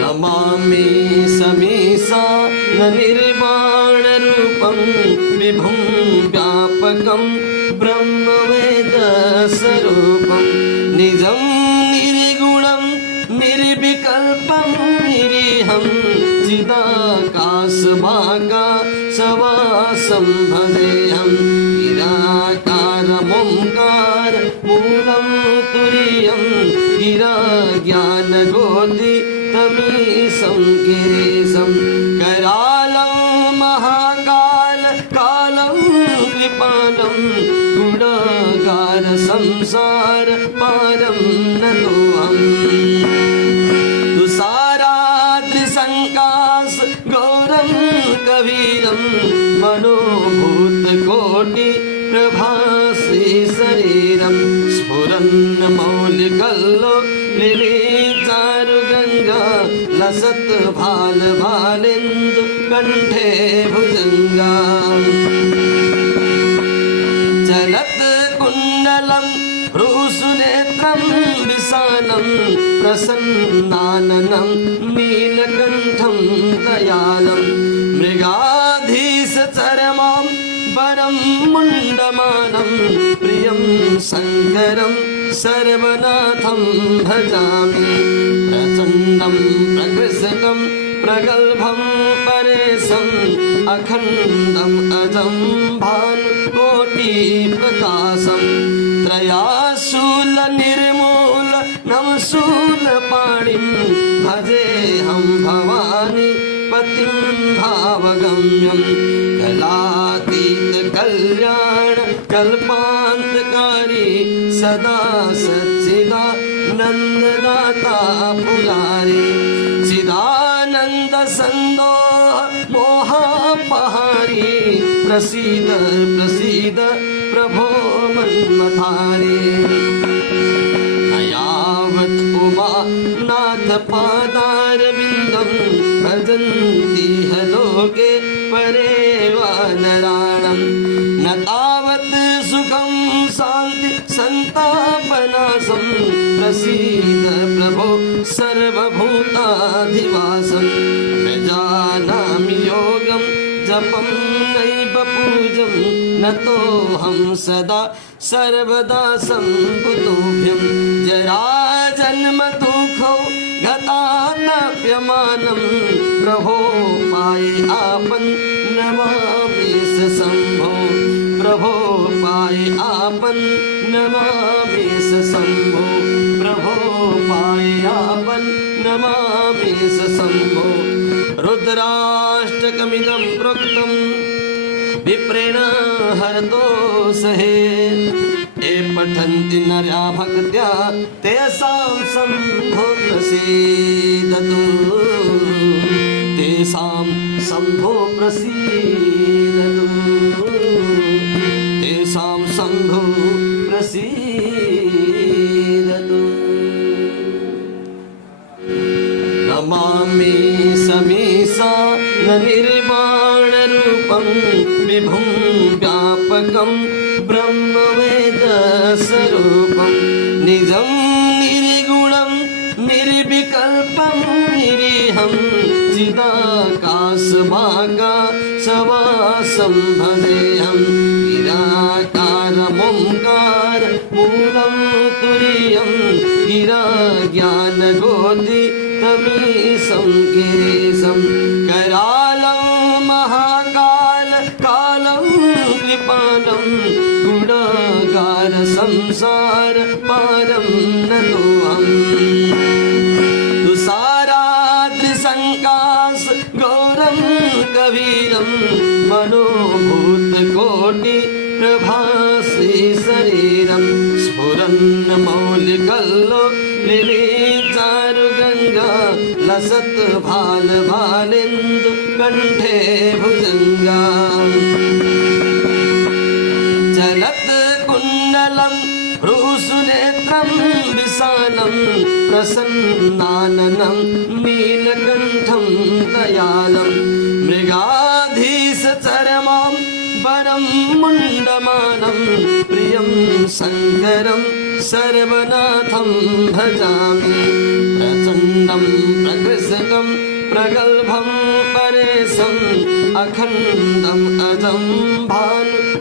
नमामि समीसा निर्वाणरूपं विभुं व्यापकं ब्रह्मवेदस्वरूपं निजं निर्गुणं निर्विकल्पं निरीहं चिदाकाशभागाशवासं भजेऽहं निराकारमोङ्कार मूलं तुरीयं गिराज्ञानगोति तमीशं गिरीशं करालं महाकाल कालं कृपालं गुणाकार संसार पारं नतोऽहम् तुषाराद्रिसङ्काश गौरं कवीरं मनोभूतकोटि प्रभासे शरीरं स्फुरन्मौलिकल्लो लिलीचारुगङ्गा लसत् भालभालेन्दु कण्ठे भुजङ्गा चलत् कुण्डलं भ्रूसुनेत्रं विशालं प्रसन्नाननं नीलकण्ठं दयालं मृगाधीशचरमां वरं मुण्डमानं प्रियं शङ्करं सर्वनाथं भजामि प्रचण्डं प्रकृशकं प्रगल्भं परेशम् अखण्डम् अजं भानुकोटिप्रकाशं त्रयाशूलनिर्मूल नवशूलपाणिं भजेऽहं भवानी पतिं भावगम्यं कलातीत कल्याण कल्पान्तकारी सदा सच्चिदानन्ददाता पुरारी चिदानन्द सन्दोह मोहापहारी प्रसीद प्रसीद प्रभो मन्मथारी अयावत् उमा नाथ पादारविन्दं भजन्ति ह लोके परे वा नराणां न तावत् सुखं शान्ति सन्तापनाशं प्रसीद प्रभो सर्वभूताधिवासं न जानामि योगं जपं नैव पूजं नतोऽहं सदा सर्वदा सम्पुतोऽभ्यं जराजन्मदुःखौ गतानप्यमानं प्रभो पाहि आपन्नमामि शम्भो प्रभो पाहि आपन्नमामि शम्भो प्रभो पाहि आपन्नमामि शम्भो रुद्राष्टकमिदं प्रोक्तं विप्रेण हरतोषहे ये पठन्ति नरा भक्त्या तेषां शम्भो प्रसीदतु तेषां शम्भो प्रसीदतु तेषां शम्भो प्रसीदतु नमामि समीसा निर्वाणरूपं विभुं व्यापकं ब्रह्मवेदस्वरूपं निजं निर्गुणं निर्विकल्पं निरीहं चिदाकाशभागाशवासं भजेऽहं निराकारमोङ्कार मूलं तुरीयं गिराज्ञानगोति तमीशं गिरीशं करालं महाकाल कालं कृपालं गुणाकार संसार पारं नतोऽहम् तुषाराद्रिसङ्काश गौरं कवीरं मनोभूतकोटि प्रभासे शरीरं स्फुरन्मौलिकल्लो लिलीचारुगङ्गा लसत् भालभालेन्दु कण्ठे भुजङ्गा चलत् कुण्डलं भ्रूसुनेत्रं विशालं प्रसन्नाननं नीलकण्ठं दयालं मृगाधीशचरमां वरं मुण्डमानं प्रियं शङ्करं सर्वनाथं भजामि प्रचण्डं प्रकृष्टं प्रगल्भं परेशम् अखण्डम् अजं भानुकोटिप्रकाशं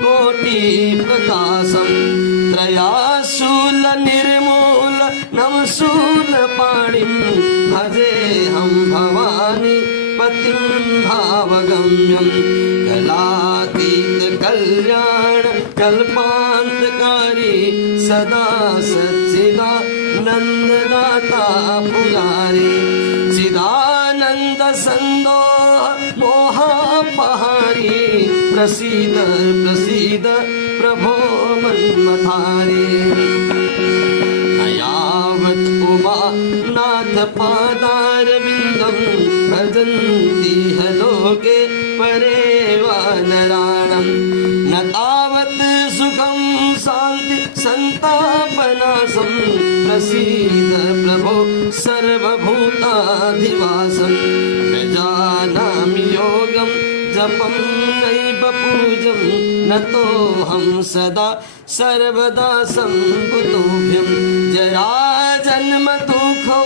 त्रयाशूलनिर्मूल नवशूलपाणिं भजेऽहं भवानी पतिं भावगम्यं कलातीत कल्याण कल्पान्तकारी सदा सच्चिदानन्ददाता पुरारी चिदानन्द सन्दोह मोहापहारी प्रसीद प्रसीद प्रभो मन्मथारी यावत् उमा नाथ पादारविन्दं भजन्ति ह लोके परे वा नराणां न तावत् सुखं शान्ति सन्तापनाशं प्रसीद प्रभो सर्वभूताधिवासं न जानामि योगं जपं नैव पूजं नतोऽहं सदा सर्वदा सम्पुतोऽभ्यं जराजन्म दुःखौ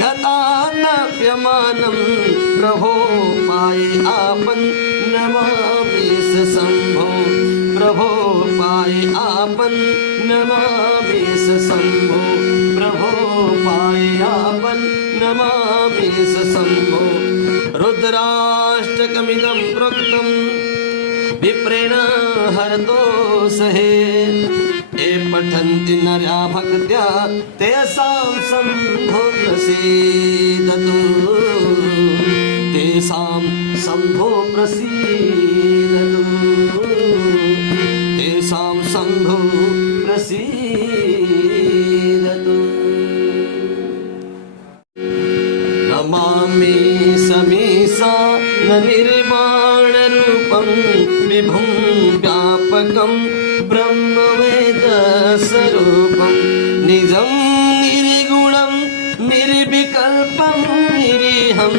गतानप्यमानं प्रभो पाये आपन् नमामि स शम्भो प्रभो पाये आपन् नमामि स शम्भो प्रभो पाये आपन् नमामि स शम्भो रुद्राष्टकमिदं प्रोक्तं विप्रेण हरतोषहे ये पठन्ति नरा भक्त्या तेषां शम्भो प्रसीदतु तेषां शम्भो प्रसीदतु तेषां शम्भो प्रसीदतु नमामि समीसा न निर्वाणरूपं विभुं व्यापकं ब्रह्मवेदस्वरूपं निजं निर्गुणं निर्विकल्पं निरीहं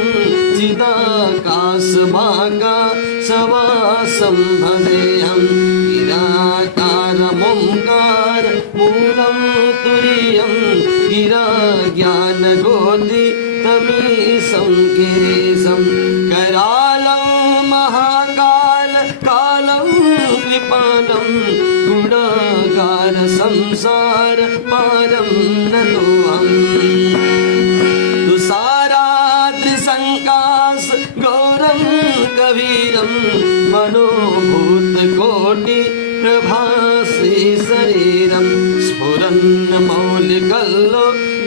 चिदाकाशभागाशवासं भजेऽहं गिराकारमोङ्कार मूलं तुरीयं गिरा ज्ञानगोति तमीशं गिरीशं करालं महाकाल कालं कृपालं गुणागार संसार पारं नतोऽहम् तुषाराद्रिसङ्काश गौरं कवीरं मनोभूतकोटि प्रभासे शरीरं स्फुरन्मौलिकल्लो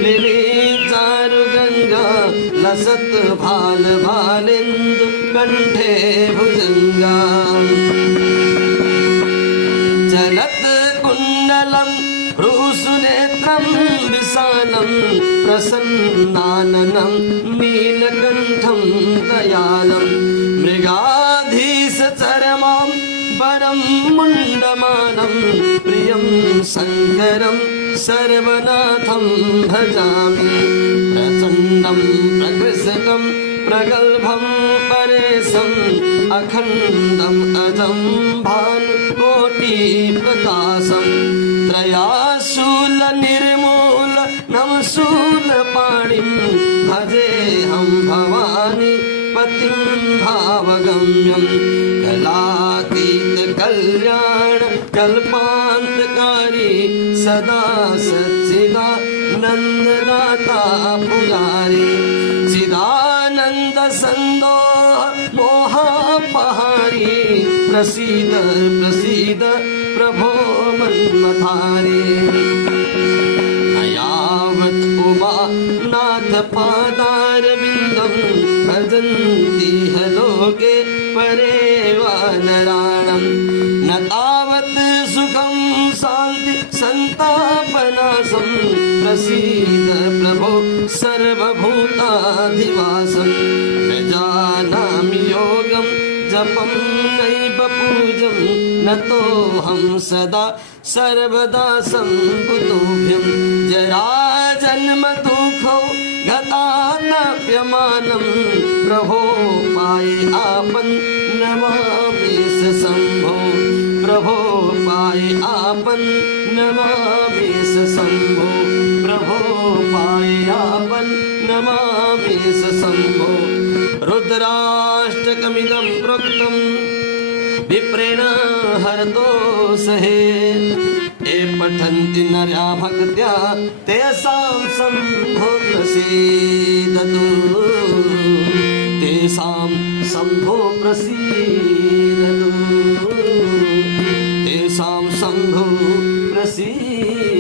लिलीचारुगङ्गा लसत् भाल भालेन्दु कण्ठे भुजङ्गा चलत् कुण्डलं भ्रूसुनेत्रं विशालं प्रसन्नाननं नीलकण्ठं दयालं मृगाधीशचरमां वरं मुण्डमानं प्रियं शङ्करं सर्वनाथं भजामि प्रचण्डं प्रकृष्टं प्रगल्भं परेशम् अखण्डम् अजं भानुकोटिप्रकाशं त्रयाशूलनिर्मूल नवशूलपाणिं भजेऽहं भवानी पतिं भावगम्यं कलातीत कल्याण कल्पान्तकारी सदा सच्चिदानन्ददाता पुरारी चिदानन्द सन्दोह मोहापहारी प्रसीद प्रसीद प्रभो मन्मथारी यावत् उमा नाथ पादारविन्दं भजन्ति ह लोके परे वा नराणां न तावत् सुखं शान्ति सन्तापनाशं प्रसीद प्रभो सर्वभूताधिवासं न जानामि योगं जपं नैव पूजं नतोऽहं सदा सर्वदा सम्पुतोऽभ्यं जराजन्म दुःखौ गतानप्यमानं प्रभो पाये आपन् नमामि स शम्भो प्रभो पाये आपन् नमामि गणेश शम्भो रुद्राष्टकमिदं प्रोक्तं विप्रेण हरतोषहे ये पठन्ति नरा भक्त्या तेषां शम्भो प्रसीदतु तेषां शम्भो प्रसीदतु तेषां शम्भो प्रसीदतु